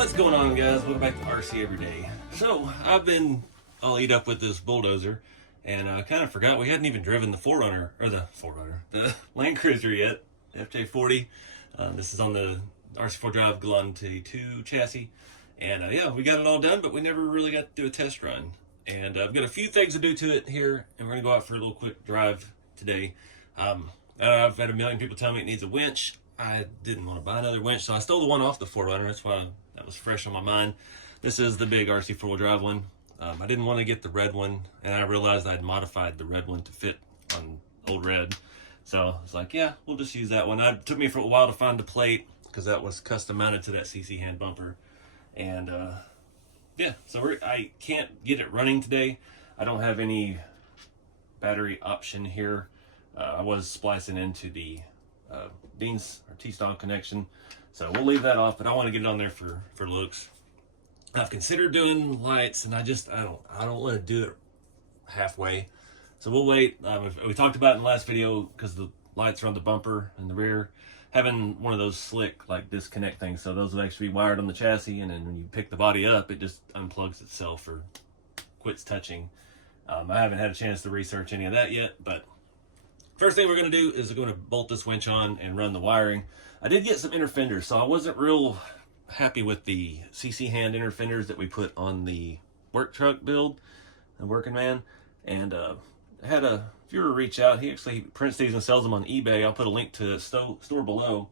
What's going on, guys? Welcome back to RC Everyday. So I've been all eat up with this bulldozer, and I kind of forgot we hadn't even driven the the Land Cruiser yet, FJ40. This is on the RC4 Drive Gelande2 chassis, and yeah, we got it all done, but we never really got to do a test run. And I've got a few things to do to it here, and we're gonna go out for a little quick drive today. I've had a million people tell me it needs a winch. I didn't want to buy another winch, so I stole the one off the 4Runner. That's why that was fresh on my mind. This is the big RC4 drive one. I didn't want to get the red one, and I realized I'd modified the red one to fit on old red. So I was like, yeah, we'll just use that one. It took me for a while to find the plate because that was custom mounted to that CC hand bumper. And yeah, so I can't get it running today. I don't have any battery option here. I was splicing into the Beans or T-style connection, so we'll leave that off, but I want to get it on there for looks. I've considered doing lights, and I don't want to do it halfway, so we'll wait. We talked about it in the last video, because the lights are on the bumper in the rear, having one of those slick like disconnect things, so those will actually be wired on the chassis, and then when you pick the body up, it just unplugs itself or quits touching. I haven't had a chance to research any of that yet, but first thing we're going to do is we're going to bolt this winch on and run the wiring. I did get some inner fenders, so I wasn't real happy with the CC hand inner fenders that we put on the work truck build, the Working Man. And I had a viewer reach out. He actually prints these and sells them on eBay. I'll put a link to the store below.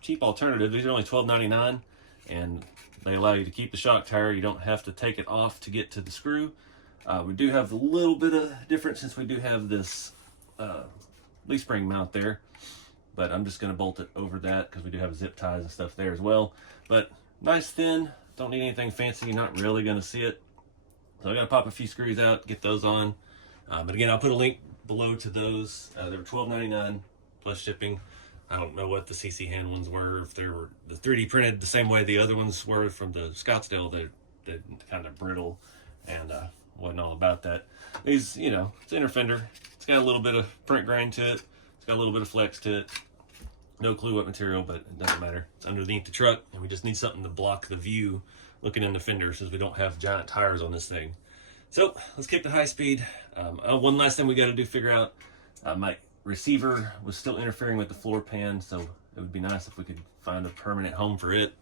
Cheap alternative. These are only $12.99, and they allow you to keep the shock tire. You don't have to take it off to get to the screw. We do have a little bit of difference since we do have this leaf spring mount there, but I'm just going to bolt it over that because we do have zip ties and stuff there as well. But nice thin, don't need anything fancy. You're not really going to see it, so I got to pop a few screws out, get those on. But again, I'll put a link below to those. They were $12.99 plus shipping. I don't know what the CC hand ones were, if they were the 3D printed the same way the other ones were from the Scottsdale. They're kind of brittle, and wasn't all about that. These, you know, it's inner fender. It's got a little bit of print grain to it. It's got a little bit of flex to it. No clue what material, but it doesn't matter. It's underneath the truck, and we just need something to block the view looking in the fender, since we don't have giant tires on this thing. So let's kick to high speed. One last thing we got to do, figure out, my receiver was still interfering with the floor pan, so it would be nice if we could find a permanent home for it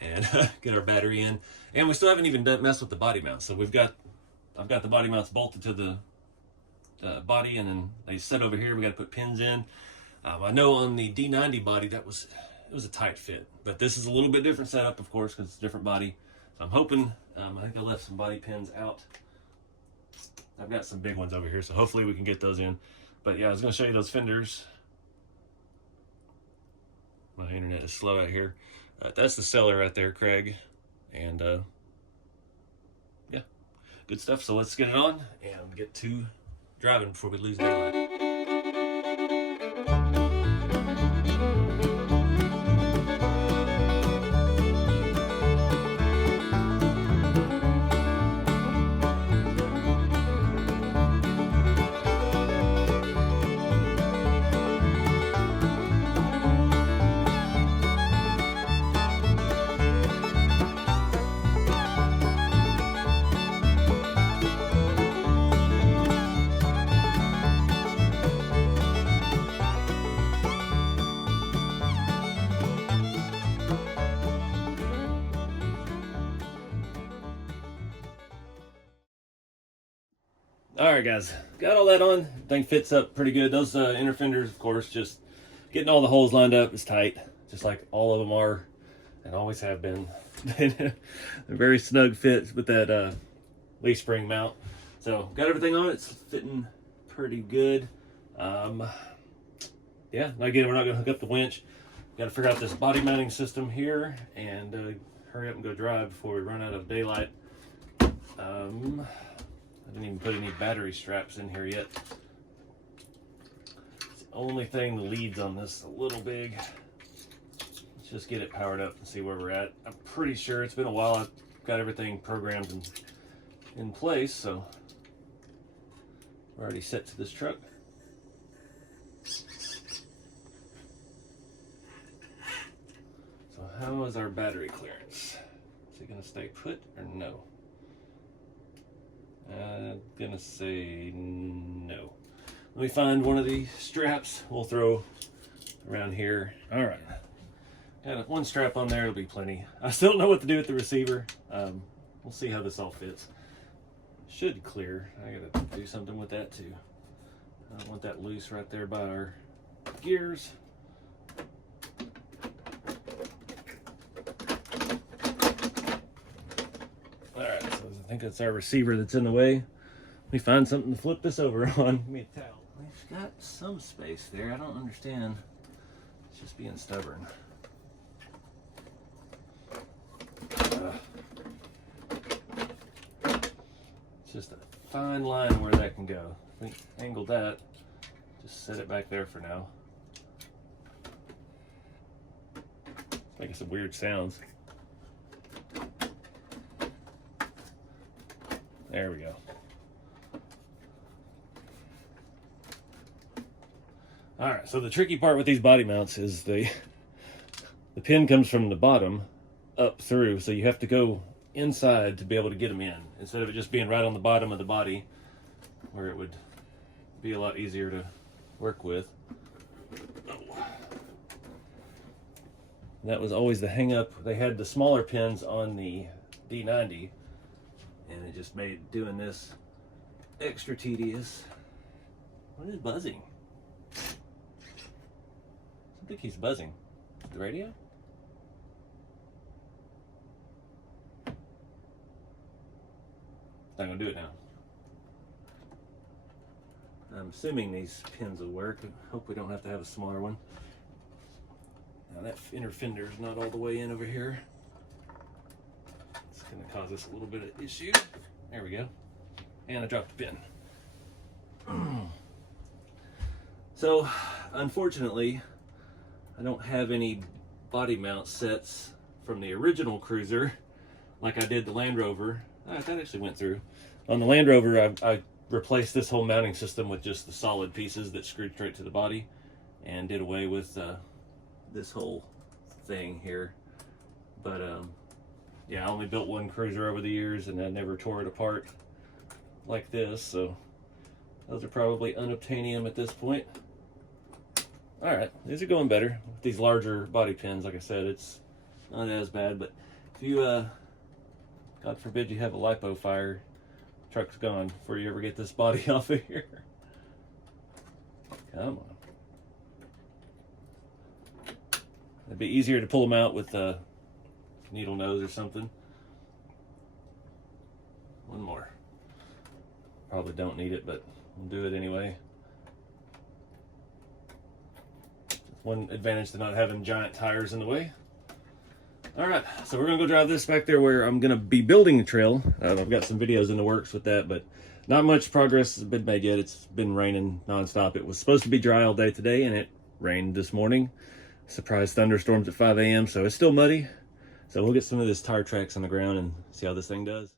and get our battery in. And we still haven't even messed with the body mount. So I've got the body mounts bolted to the body, and then they set over here. We got to put pins in. I know on the D90 body it was a tight fit, but this is a little bit different setup, of course, because it's a different body. So I'm hoping. I think I left some body pins out. I've got some big ones over here, so hopefully we can get those in. But yeah, I was going to show you those fenders. My internet is slow out here. That's the seller right there, Craig, and yeah, good stuff. So let's get it on and get to driving before we lose daylight. Alright guys, got all that on. Thing fits up pretty good. Those inner fenders, of course, just getting all the holes lined up is tight, just like all of them are and always have been. They're very snug fit with that leaf spring mount. So got everything on it. It's fitting pretty good. Yeah, again, we're not going to hook up the winch. Got to figure out this body mounting system here and hurry up and go drive before we run out of daylight. I didn't even put any battery straps in here yet. It's the only thing, the leads on this a little big. Let's just get it powered up and see where we're at. I'm pretty sure it's been a while. I've got everything programmed in place, so we're already set to this truck. So how is our battery clearance? Is it gonna stay put or no? I'm gonna say no. Let me find one of the straps we'll throw around here. All right, got one strap on there, it'll be plenty. I still don't know what to do with the receiver. We'll see how this all fits. Should clear. I gotta do something with that too. I don't want that loose right there by our gears. Alright, so I think that's our receiver that's in the way. Let me find something to flip this over on. Give me a towel. We've got some space there. I don't understand. It's just being stubborn. It's just a fine line where that can go. If we angle that, just set it back there for now. It's making some weird sounds. There we go. All right, so the tricky part with these body mounts is the pin comes from the bottom up through, so you have to go inside to be able to get them in, instead of it just being right on the bottom of the body, where it would be a lot easier to work with. Oh. That was always the hang up. They had the smaller pins on the D90, and it just made doing this extra tedious. What is buzzing? Something keeps buzzing. The radio? Not gonna do it now. I'm assuming these pins will work. I hope we don't have to have a smaller one. Now that inner fender is not all the way in over here. It's gonna cause us a little bit of issue. There we go. And I dropped the pin. So, unfortunately, I don't have any body mount sets from the original cruiser like I did the Land Rover. That actually went through. On the Land Rover, I replaced this whole mounting system with just the solid pieces that screwed straight to the body, and did away with this whole thing here. But yeah, I only built one cruiser over the years, and I never tore it apart like this, so those are probably unobtainium at this point. All right, these are going better. With these larger body pins, like I said, it's not as bad, but if you God forbid you have a lipo fire, truck's gone before you ever get this body off of here. Come on. It'd be easier to pull them out with a needle nose or something. One more. Probably don't need it, but we'll do it anyway. One advantage to not having giant tires in the way. All right, so we're gonna go drive this back there where I'm gonna be building a trail. I've got some videos in the works with that, but not much progress has been made yet. It's been raining nonstop. It was supposed to be dry all day today, and it rained this morning. Surprise thunderstorms at 5 a.m., so it's still muddy. So we'll get some of this tire tracks on the ground and see how this thing does.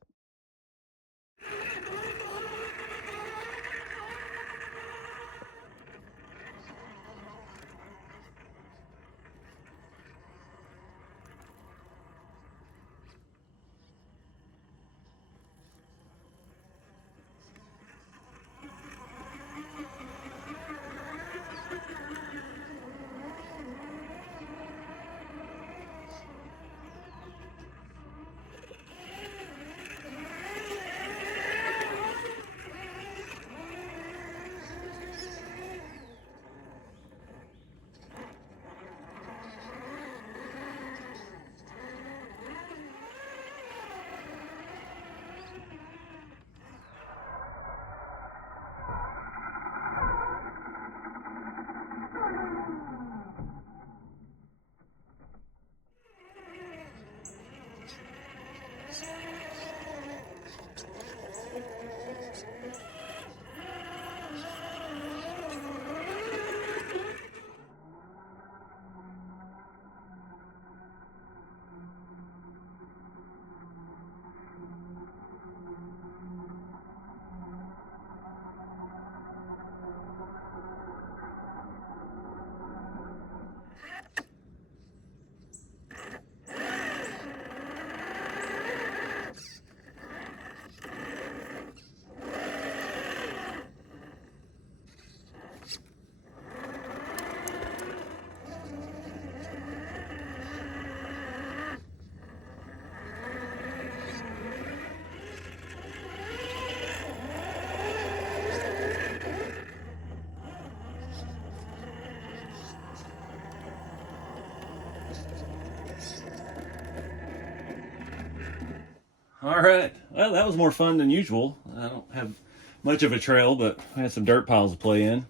All right. Well, that was more fun than usual. I don't have much of a trail, but I had some dirt piles to play in.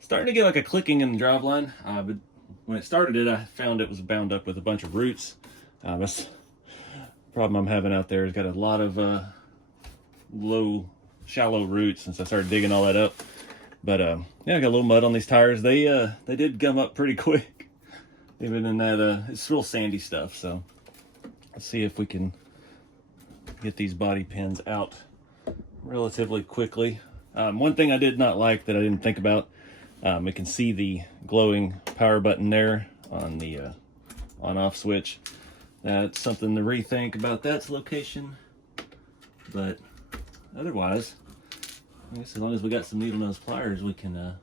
Starting to get like a clicking in the driveline, but when it started it, I found it was bound up with a bunch of roots. That's the problem I'm having out there. It's got a lot of shallow roots since I started digging all that up. But yeah, I got a little mud on these tires. They did gum up pretty quick, even in that it's real sandy stuff. So let's see if we can get these body pins out relatively quickly. One thing I did not like that I didn't think about, we can see the glowing power button there on the on-off switch. That's something to rethink about that location. But otherwise, I guess as long as we got some needle nose pliers, we can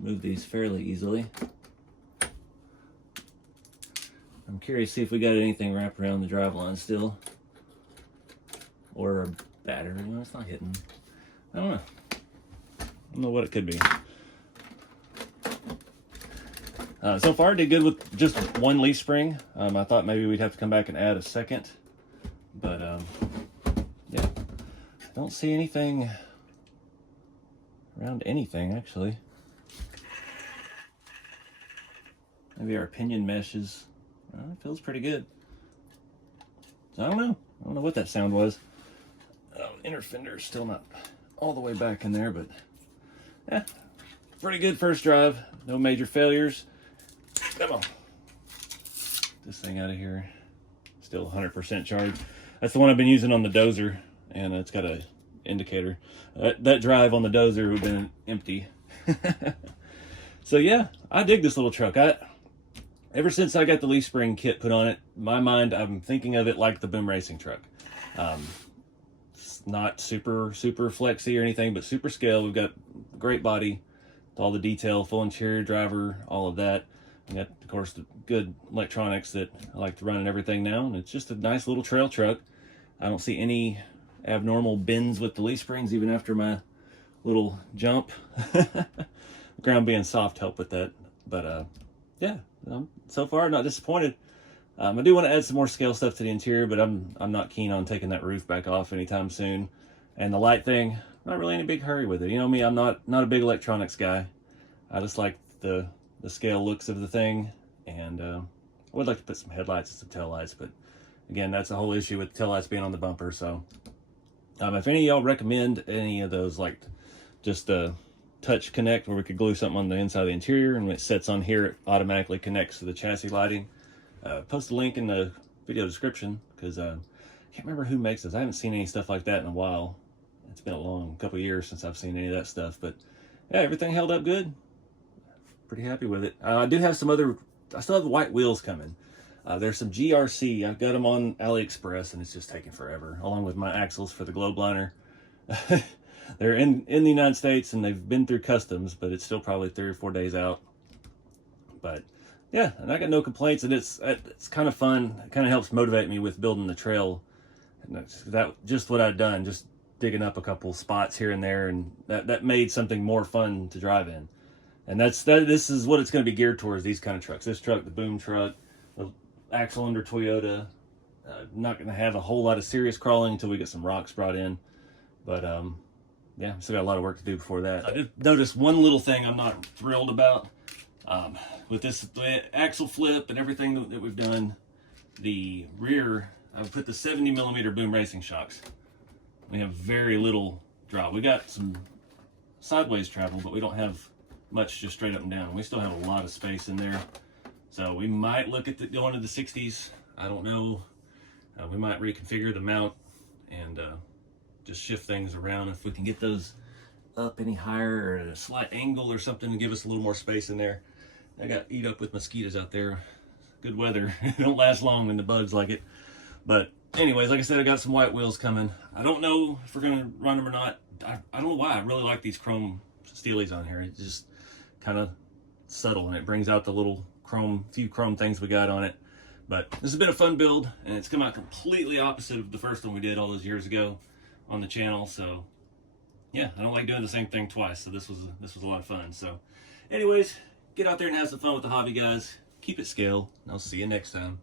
move these fairly easily. I'm curious to see if we got anything wrapped around the driveline still. Or a battery. No, it's not hitting. I don't know. I don't know what it could be. So far, I did good with just one leaf spring. I thought maybe we'd have to come back and add a second. But, yeah. Don't see anything around anything, actually. Maybe our pinion mesh is... it feels pretty good. So I don't know. I don't know what that sound was. Inner fender still not all the way back in there, but yeah, pretty good first drive. No major failures. Come on. This thing out of here. Still 100% charged. That's the one I've been using on the dozer, and it's got a indicator. That drive on the dozer would have been empty. So yeah, I dig this little truck. Ever since I got the leaf spring kit put on it, in my mind, I'm thinking of it like the Boom Racing truck. It's not super flexy or anything, but super scale. We've got great body, all the detail, full interior, driver, all of that. We got, of course, the good electronics that I like to run and everything now, and it's just a nice little trail truck. I don't see any abnormal bends with the leaf springs, even after my little jump. The ground being soft helped with that, but yeah, so far not disappointed. I do want to add some more scale stuff to the interior, but I'm not keen on taking that roof back off anytime soon. And the light thing, not really in a big hurry with it. You know me, I'm not a big electronics guy. I just like the scale looks of the thing, and I would like to put some headlights and some taillights, but again, that's the whole issue with taillights being on the bumper. So if any of y'all recommend any of those, like just a touch connect where we could glue something on the inside of the interior, and when it sets on here, it automatically connects to the chassis lighting. Post a link in the video description, because I can't remember who makes this. I haven't seen any stuff like that in a while. It's been a couple of years since I've seen any of that stuff, but yeah, everything held up good. Pretty happy with it. I do have some other, I still have the white wheels coming. There's some GRC. I've got them on AliExpress, and it's just taking forever, along with my axles for the globe liner. They're in the United States, and they've been through customs, but it's still probably 3 or 4 days out. But yeah, and I got no complaints, and it's kind of fun. It kind of helps motivate me with building the trail. And that's just what I've done, just digging up a couple spots here and there, and that made something more fun to drive in. And this is what it's going to be geared towards, these kind of trucks. This truck, the Boom truck, the axle under Toyota. Not going to have a whole lot of serious crawling until we get some rocks brought in. But yeah, still got a lot of work to do before that. I did notice one little thing I'm not thrilled about. With this axle flip and everything that we've done, the rear, I've put the 70mm Boom Racing shocks. We have very little drop. We got some sideways travel, but we don't have much just straight up and down. We still have a lot of space in there. So we might look at going to the 60s. I don't know. We might reconfigure the mount and just shift things around if we can get those up any higher or at a slight angle or something to give us a little more space in there. I got eat up with mosquitoes out there. Good weather. It don't last long when the bugs like it. But anyways, like I said, I got some white wheels coming. I don't know if we're gonna run them or not. I don't know why. I really like these chrome steelies on here. It's just kind of subtle, and it brings out the little few chrome things we got on it. But this has been a fun build, and it's come out completely opposite of the first one we did all those years ago on the channel. So yeah, I don't like doing the same thing twice. So this was a lot of fun. So anyways, get out there and have some fun with the hobby, guys. Keep it scale, and I'll see you next time.